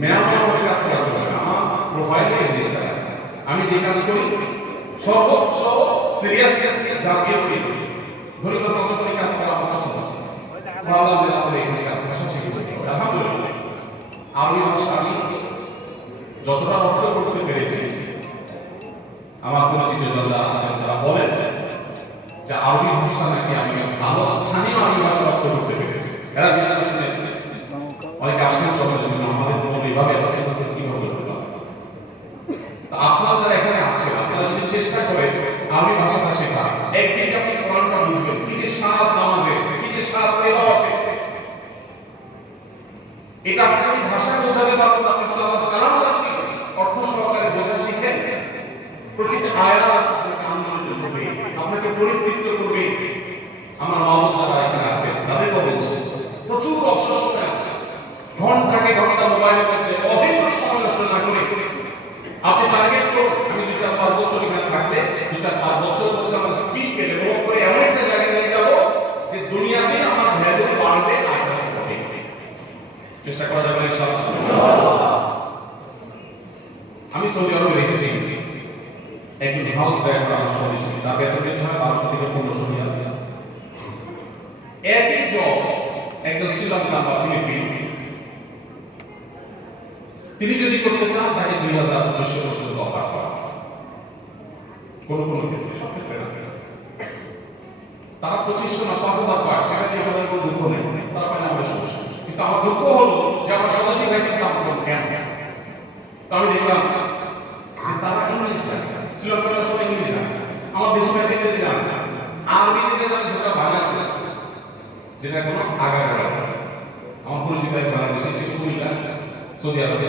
Ma'am আমার কাজ করা আমার প্রোফাইলে এই জিনিসটা আমি যে কাজ করি সর্বোচ্চ সিরিয়াসনেস নিয়ে জাতীয় করি ধরে যখন এই কাজ করা আমার পছন্দ। ভাবলাম যে তাহলে এখানে কাজ ভাষা শিখে আলহামদুলিল্লাহ। আরবি ভাষা আমি যতটা রপ্ত করতে পেরেছি, আমার পরিচিত যারা আছেন তারা বলেন যে আরবি ভাষা নাকি আমি ভালো স্থানীয় আরবি ভাষা রপ্ত করতে পেরেছি। এরা বিনা শুনে অনেকে আশ্চর্য আমাদের এভাবে কীভাবে করতে পারে তা আপনারা যারা এখানে আছেন, আপনারা যদি চেষ্টা করেন আরবি ভাষাটা শেখা একদিন আপনি কোরআনটা বুঝবেন। কি যে সাত নামাজে কি যে সাত তেলাওয়াতে এটা আপনি যদি ভাষায় বোঝাতে পারবেন আপনি শুধু আল্লাহ কালাম আপনি অর্থ সহকারে বোঝা শিখেন। প্রতিটি আয়াত আপনাকে আন্দোলিত করবে, আপনাকে পরিতৃপ্ত করবে। আমার মা বাবা যারা এখানে আছে তাদের কথা বলছি, প্রচুর সময় আছে। ঘন্টাকে ঘণ্টা মোবাইলের মধ্যে সময় নষ্ট না করে আপনি টার্গেট করুন। আমি দু চার পাঁচ বছর এখানে থাকলে দু চার পাঁচ বছর পর্যন্ত আমার স্কিলকে ডেভেলপ করে এমন একটা জায়গায় নিয়ে যাব যে দুনিয়াতে আমার ভ্যালু বাড়বে আয় হবে চেষ্টা করা যাবে আমি সৌদি আরবে একজন হাউস সঙ্গে তার বেতন দিতে হয় থেকে পনেরোশো একই জব একজন শ্রীলঙ্কা বা ফিলিপিন তিনি যদি করতে চান, তাকে দুই হাজার পঁচিশশো পর্যন্ত অফার করা। কোনো কোনো ক্ষেত্রে, সব ক্ষেত্রে না তারা পঁচিশশো না, পাঁচ হাজার পায়, সেটা নিয়ে আমাদের কোনো দুঃখ নেই? তারা পায় আমাদের সমস্যা কিন্তু আমার দুঃখ হলো যে আমার ভাইসে কাজ করুন কেন তো আমি দেখলাম যে তারা ইংলিশ জানে শ্রীলঙ্কার সবাই ইংলিশ জানে। আমার দেশি ভাষা ইংরেজি জানে না। আরবি যেটা জানে সেটা বাংলা যেটা এখনও আগা আগা আমার পরিচিত বাংলাদেশি সৌদি আরবে।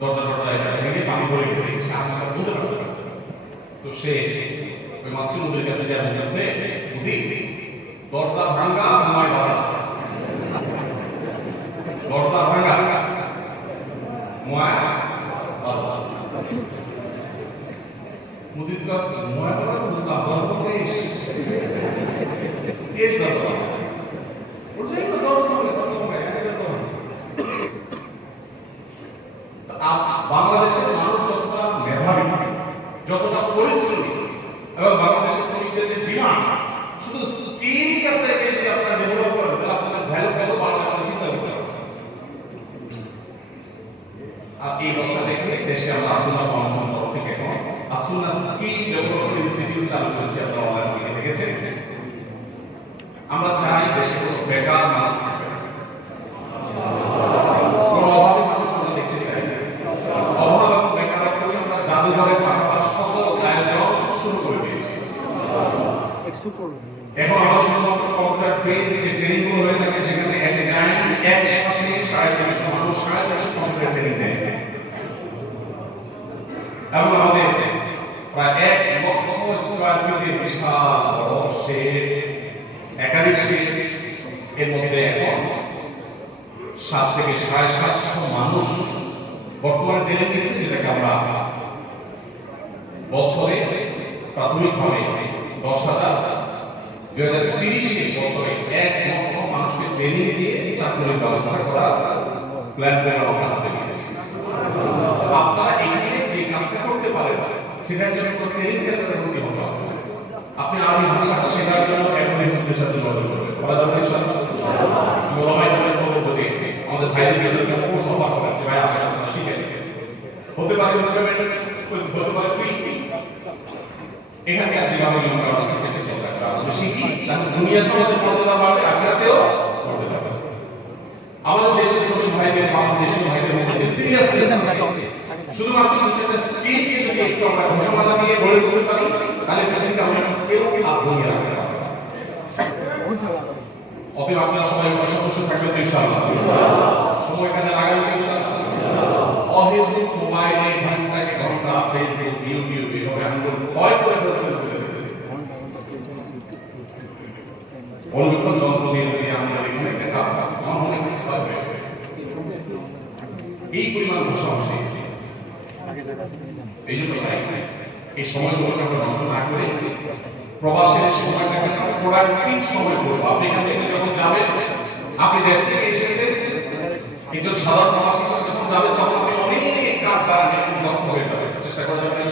দরজা দরজা এটা ভেঙে পানি ভরে গেছে। সে আশঙ্কা তুলে রাখবে তো সে ওই মাসি কাছে যা বলতেছে মুদি দরজা ভাঙ্গা নয় বারো দরজা ভাঙ্গা ময়া মুদির কা ময়া বারো বুঝলাম, দরজা বলতে এর দরজা ওটাই তো দরজা বলে দরজা বলে এটা দরজা বাংলাদেশের মানুষ যতটা মেধাবী যতটা পরিশ্রমী এবং বাংলাদেশের শ্রমিকদের যে ডিমান্ড, শুধু স্কিলটাকে যদি আপনারা ডেভেলপ করেন, তাহলে আপনাদের ভ্যালু কত বাড়বে আপনি চিন্তা করতে এই বছর দেখে দেশে আমরা আসুনা ফাউন্ডেশন তরফ থেকে এখন আসুনা স্কিল ডেভেলপমেন্ট ইনস্টিটিউট চালু করেছি, আপনারা অনলাইন দেখেছেন? আমরা চাই দেশে কোনো বেকার মানুষ। কোনো অভাবী মানুষ আমরা দেখতে চাই অভাব এবং বেকারত্ব আমরা জাদুঘরে পাঠাবার হয়ে সাত থেকে সাড়ে সাতশো মানুষ বর্তমানে ট্রেনিং দিচ্ছে যেটাকে আমরা বছরে প্রাথমিকভাবে দশ হাজার। দুই হাজার তিরিশে বছরে এক লক্ষ মানুষকে ট্রেনিং দিয়ে চাকরির ব্যবস্থা করা প্ল্যান প্ল্যান আমরা হাতে আপনারা এখানে যে কাজটা করতে পারেন, সেটার জন্য তো ট্রেনিং সেন্টারে ভর্তি হতে হবে। আপনি আরবি ভাষাটা শেখার জন্য এখন সাথে যোগাযোগ করবেন। করা যাবে আমি যে আমাদের এদেরকে কোর্স অফার করা যে ভাই হতে পারে হতে পারে হতে পারে ফ্রি এখানে যেভাবে নিয়ম কারণ শিখেছে চিন্তা করা আমরা শিখি তাহলে দুনিয়াতে আমাদের মর্যাদা বাড়বে আখিরাতেও মর্যাদা বাড়বে আমাদের দেশের শ্রমিক ভাইদের আমাদের দেশের ভাইদের মধ্যে যে সিরিয়াসনেস আছে, শুধুমাত্র দুটো স্কিলকে যদি একটু আমরা ঘোষণা দিয়ে গড়ে তুলতে পারি, তাহলে পৃথিবীতে আমরা কেউ হাত ভরিয়ে রাখতে পারবে। অতএব আপনারা সবাই সবাই সদস্য থাকবেন, ইনশাআল্লাহ। সময় কাজে লাগাবেন, ইনশাআল্লাহ। অনুবীক্ষণ যন্ত্র দিয়ে যদি আমরা এখানে দেখাম আমার মনে হয় এই পরিমাণ ঘোষণা এই জন্য এই সময়গুলোকে নষ্ট না করে প্রবাসের সময়টাকে প্রোডাক্টিভ সময় করব আপনি এখান থেকে যখন যাবেন, আপনি দেশ থেকে এসেছেন একজন সাধারণ প্রবাসী যখন যাবেন, তখন আপনি অনেক কাজ জানেন দক্ষ হয়ে যাবেন চেষ্টা করা যাবে